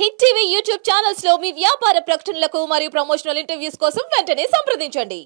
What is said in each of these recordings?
Hit TV YouTube channels లో మీ వ్యాపార ప్రకటనలకు మరియు ప్రమోషనల్ ఇంటర్వ్యూస్ కోసం వెంటనే సంప్రదించండి.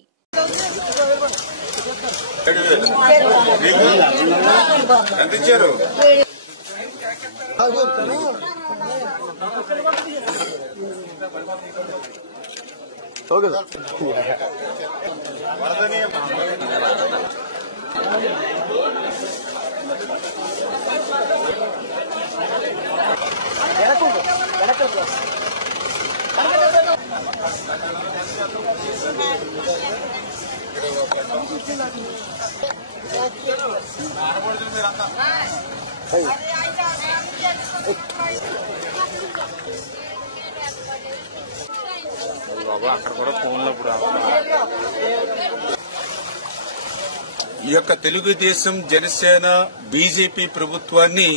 ఈ యొక్క తెలుగుదేశం జనసేన బీజేపీ ప్రభుత్వాన్ని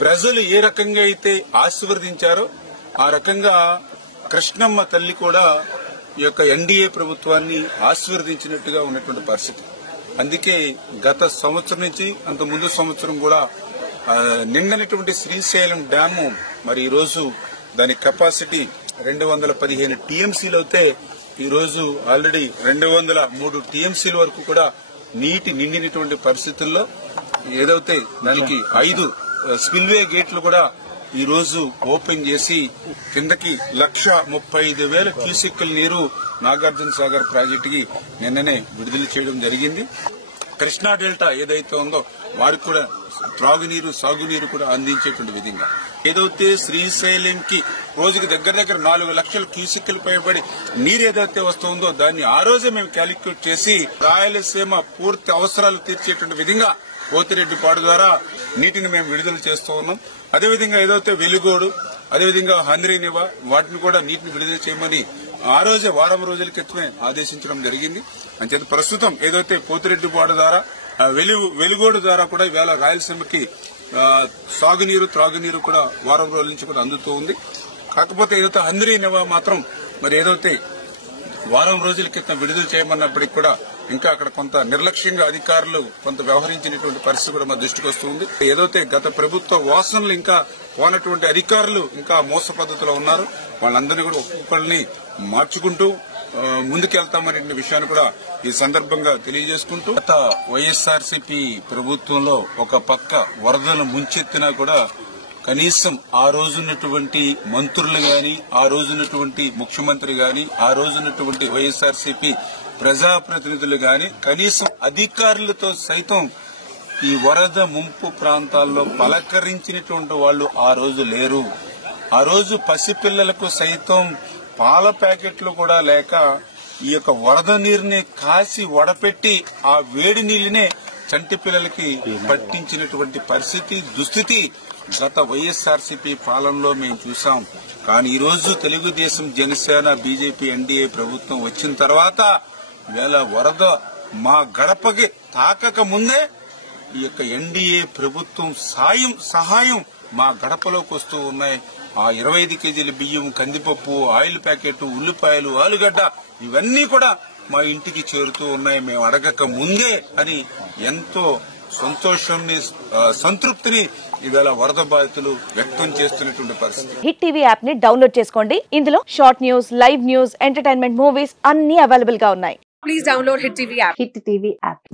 ప్రజలు ఏ రకంగా అయితే ఆశీర్వదించారో ఆ రకంగా కృష్ణమ్మ తల్లి కూడా ఈ యొక్క ఎన్డీఏ ప్రభుత్వాన్ని ఆశీర్వదించినట్టుగా ఉన్నటువంటి పరిస్థితి. అందుకే గత సంవత్సరం నుంచి అంత ముందు సంవత్సరం కూడా నిండినటువంటి శ్రీశైలం డ్యాము మరి ఈ రోజు దాని కెపాసిటీ 215 టీఎంసీలు అయితే ఈ రోజు ఆల్రెడీ 203 టీఎంసీల వరకు కూడా నీటి నిండినటువంటి పరిస్థితుల్లో ఏదైతే దానికి 5 స్పిల్వే గేట్లు కూడా ఈ రోజు ఓపెన్ చేసి కిందకి 1,35,000 క్యూసెక్కుల నీరు నాగార్జున సాగర్ ప్రాజెక్టుకి నిన్ననే విడుదల చేయడం జరిగింది. కృష్ణా డెల్టా ఏదైతే ఉందో వారికి కూడా త్రాగునీరు సాగునీరు కూడా అందించేటువంటి విధంగా ఏదైతే శ్రీశైలంకి రోజుకి దగ్గర 4 లక్షల క్యూసెక్కులు పైబడి నీరు ఏదైతే వస్తుందో దాన్ని ఆ రోజే మేము క్యాలిక్యులేట్ చేసి రాయలసీమ పూర్తి అవసరాలు తీర్చేటువంటి విధంగా పోతిరెడ్డిపాడు ద్వారా నీటిని మేము విడుదల చేస్తూ ఉన్నాం. అదేవిధంగా ఏదైతే వెలుగోడు అదేవిధంగా హంద్రీనివా వాటిని కూడా నీటిని విడుదల చేయమని ఆ రోజే వారం రోజుల క్రితమే ఆదేశించడం జరిగింది. అంచేత ప్రస్తుతం ఏదైతే పోతిరెడ్డిపాడు ద్వారా వెలుగోడు ద్వారా కూడా ఇవాళ రాయలసీమకి సాగునీరు త్రాగునీరు కూడా వారం రోజుల నుంచి కూడా అందుతూ ఉంది. కాకపోతే ఏదైతే హంద్రీనివా మాత్రం మరి ఏదైతే వారం రోజుల క్రితం విడుదల చేయమన్నప్పటికీ కూడా ఇంకా అక్కడ కొంత నిర్లక్ష్యంగా అధికారులు కొంత వ్యవహరించినటువంటి పరిస్థితి కూడా మా దృష్టికి వస్తుంది. ఏదైతే గత ప్రభుత్వ వాసనలు ఇంకా పోనటువంటి అధికారులు ఇంకా మోస పద్ధతిలో ఉన్నారు. వాళ్ళందరినీ కూడా ఒక్కొక్కరిని మార్చుకుంటూ ముందుకెళ్తామనే విషయాన్ని కూడా ఈ సందర్భంగా తెలియజేసుకుంటూ గత వైఎస్ఆర్సీపీ ప్రభుత్వంలో ఒక పక్క వరదలు ముంచెత్తినా కూడా కనీసం ఆ రోజున్నటువంటి మంత్రులు గాని ఆ రోజున్నటువంటి ముఖ్యమంత్రి గాని ఆ రోజున్నటువంటి వైఎస్ఆర్సీపీ ప్రజాప్రతినిధులు గాని కనీసం అధికారులతో సైతం ఈ వరద ముంపు ప్రాంతాల్లో పలకరించినటువంటి వాళ్ళు ఆ రోజు లేరు. ఆ రోజు పసిపిల్లలకు సైతం పాల ప్యాకెట్లు కూడా లేక ఈ యొక్క వరద నీరుని కాసి వడపెట్టి ఆ వేడి నీళ్లనే చంటి పిల్లలకి పట్టించినటువంటి పరిస్థితి దుస్థితి గత వైఎస్ఆర్సీపీ పాలనలో మేము చూసాం. కానీ ఈ రోజు తెలుగుదేశం జనసేన బీజేపీ ఎన్డీఏ ప్రభుత్వం వచ్చిన తర్వాత వేళ వరద మా గడపకి తాకక ముందే ఈ యొక్క ఎన్డీఏ ప్రభుత్వం సహాయం మా గడపలోకి వస్తూ ఉన్నాయి. ఆ 25 కేజీల బియ్యం కందిపప్పు ఆయిల్ ప్యాకెట్ ఉల్లిపాయలు ఆలుగడ్డ ఇవన్నీ కూడా మా ఇంటికి చేరుతూ ఉన్నాయి మేము అడగక ముందే అని ఎంతో సంతోషాన్ని సంతృప్తిని ఇవాళ వరద బాధితులు వ్యక్తం చేస్తున్నటువంటి పరిస్థితి. హిట్ టీవీ యాప్ ని డౌన్లోడ్ చేసుకోండి. ఇందులో short news live news entertainment movies అన్ని అవైలబుల్ గా ఉన్నాయి. Please download hit TV app. Hit TV app